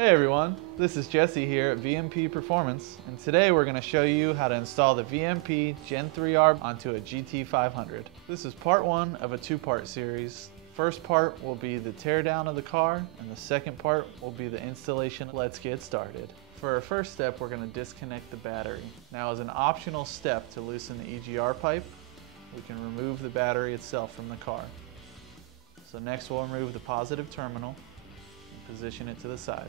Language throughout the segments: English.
Hey everyone, this is Jesse here at VMP Performance, and today we're going to show you how to install the VMP Gen3R onto a GT500. This is part one of a two-part series. First part will be the teardown of the car, and the second part will be the installation. Let's get started. For our first step, we're going to disconnect the battery. Now, as an optional step to loosen the EGR pipe, we can remove the battery itself from the car. So next we'll remove the positive terminal and position it to the side.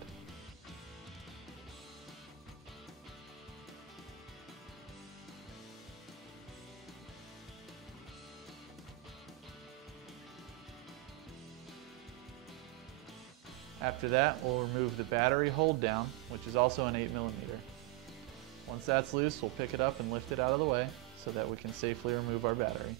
After that, we'll remove the battery hold down, which is also an 8mm. Once that's loose, we'll pick it up and lift it out of the way so that we can safely remove our battery.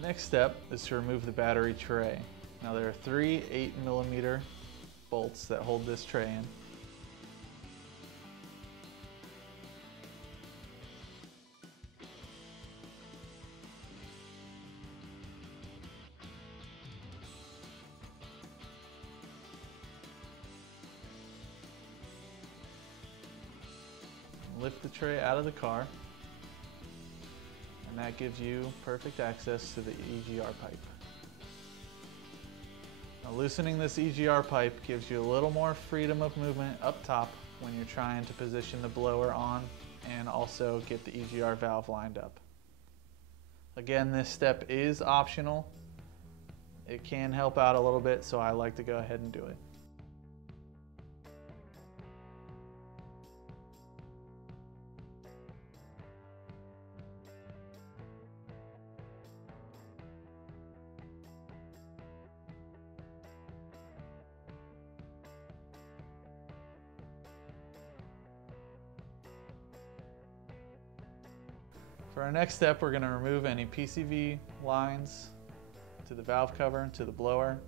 Next step is to remove the battery tray. Now there are three 8mm bolts that hold this tray in. Lift the tray out of the car, and that gives you perfect access to the EGR pipe. Now, loosening this EGR pipe gives you a little more freedom of movement up top when you're trying to position the blower on and also get the EGR valve lined up. Again, this step is optional. It can help out a little bit, so I like to go ahead and do it. For our next step, we're going to remove any PCV lines to the valve cover, to the blower.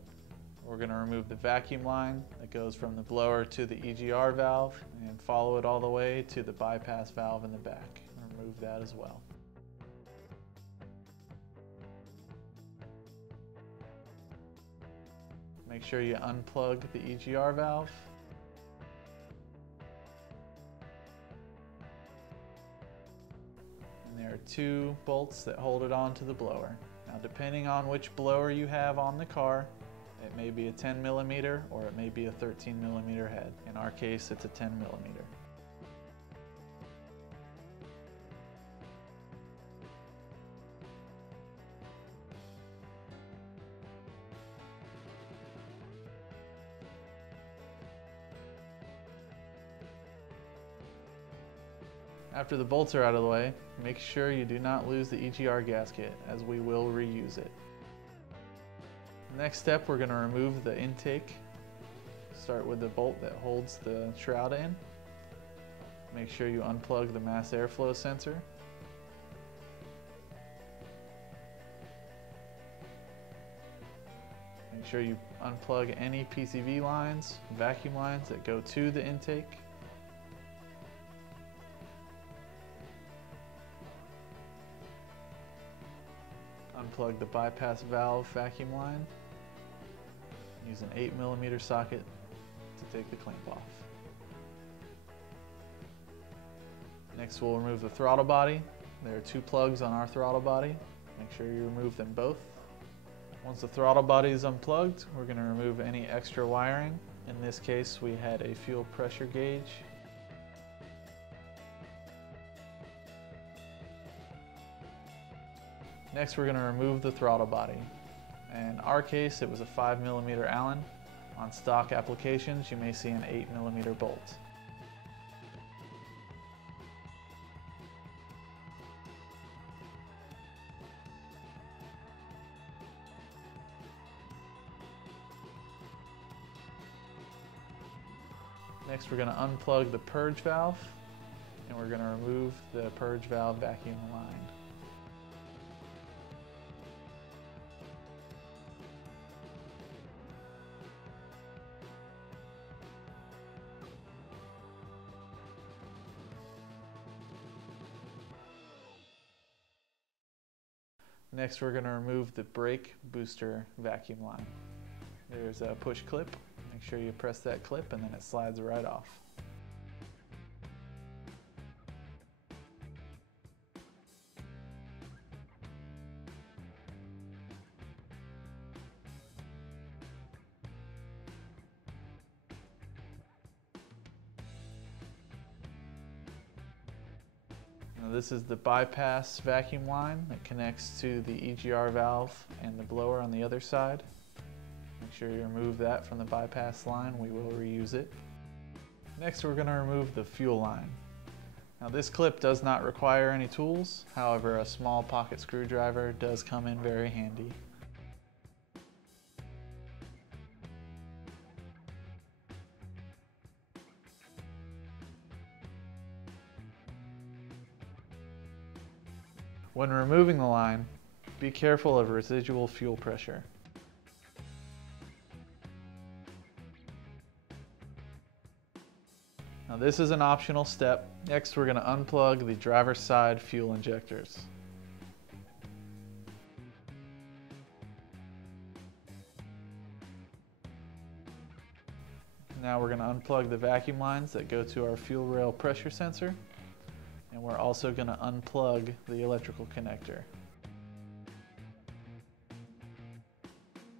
We're going to remove the vacuum line that goes from the blower to the EGR valve and follow it all the way to the bypass valve in the back. Remove that as well. Make sure you unplug the EGR valve. There are two bolts that hold it onto the blower. Now, depending on which blower you have on the car, it may be a 10mm or it may be a 13mm head. In our case, it's a 10mm. After the bolts are out of the way, make sure you do not lose the EGR gasket, as we will reuse it. Next step, we're going to remove the intake. Start with the bolt that holds the shroud in. Make sure you unplug the mass airflow sensor. Make sure you unplug any PCV lines, vacuum lines that go to the intake. Unplug the bypass valve vacuum line. Use an 8mm socket to take the clamp off. Next, we'll remove the throttle body. There are two plugs on our throttle body. Make sure you remove them both. Once the throttle body is unplugged, we're going to remove any extra wiring. In this case, we had a fuel pressure gauge. Next, we're going to remove the throttle body. In our case, it was a 5mm Allen. On stock applications, you may see an 8mm bolt. Next, we're going to unplug the purge valve, and we're going to remove the purge valve vacuum line. Next, we're going to remove the brake booster vacuum line. There's a push clip. Make sure you press that clip and then it slides right off. Now this is the bypass vacuum line that connects to the EGR valve and the blower on the other side. Make sure you remove that from the bypass line. We will reuse it. Next, we're going to remove the fuel line. Now this clip does not require any tools. However, a small pocket screwdriver does come in very handy. When removing the line, be careful of residual fuel pressure. Now this is an optional step. Next, we're going to unplug the driver's side fuel injectors. Now we're going to unplug the vacuum lines that go to our fuel rail pressure sensor. And we're also going to unplug the electrical connector.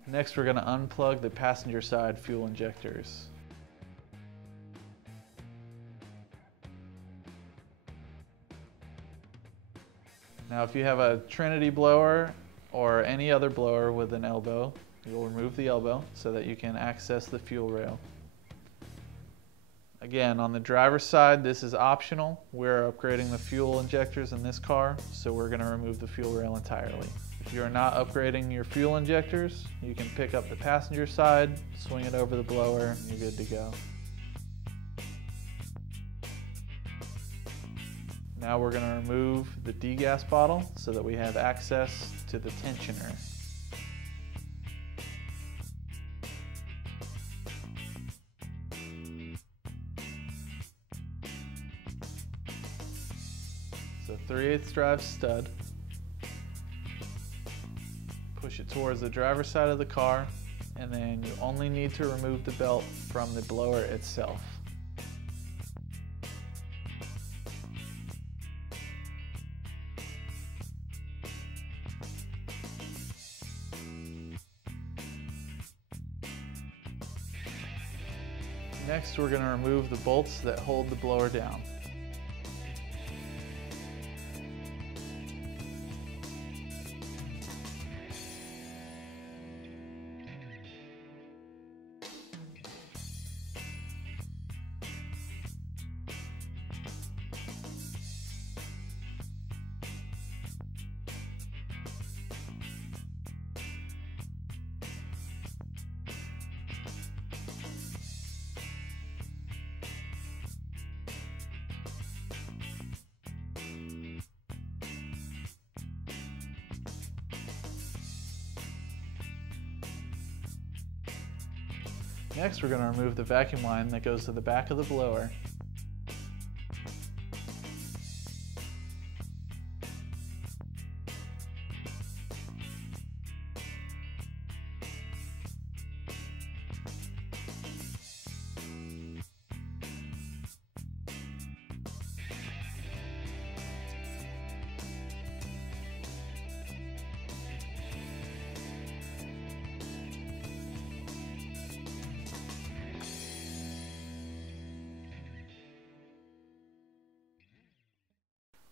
Next, we're going to unplug the passenger side fuel injectors. Now, if you have a Trinity blower or any other blower with an elbow, you'll remove the elbow so that you can access the fuel rail. Again, on the driver's side, this is optional. We're upgrading the fuel injectors in this car, so we're going to remove the fuel rail entirely. If you are not upgrading your fuel injectors, you can pick up the passenger side, swing it over the blower, and you're good to go. Now we're going to remove the degas bottle so that we have access to the tensioner. So 3/8 drive stud. Push it towards the driver's side of the car, and then you only need to remove the belt from the blower itself. Next, we're going to remove the bolts that hold the blower down. Next, we're going to remove the vacuum line that goes to the back of the blower.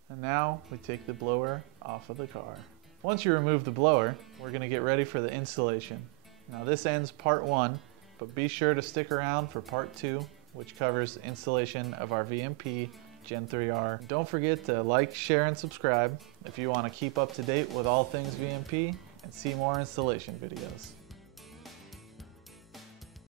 And now we take the blower off of the car. Once you remove the blower, we're going to get ready for the installation. Now this ends part 1, but be sure to stick around for part 2, which covers installation of our VMP Gen3R. Don't forget to like, share, and subscribe if you want to keep up to date with all things VMP and see more installation videos.